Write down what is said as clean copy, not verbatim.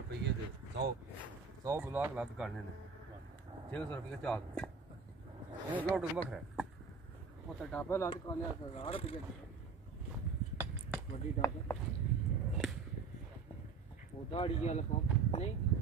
रुपये दे 100 ब्लॉक लद करने ने 600 रुपये चाल लोड बखरा वो तो डाबा लद करने 1000 रुपये बड़ी डाबा वो दाड़ी वाला पंप नहीं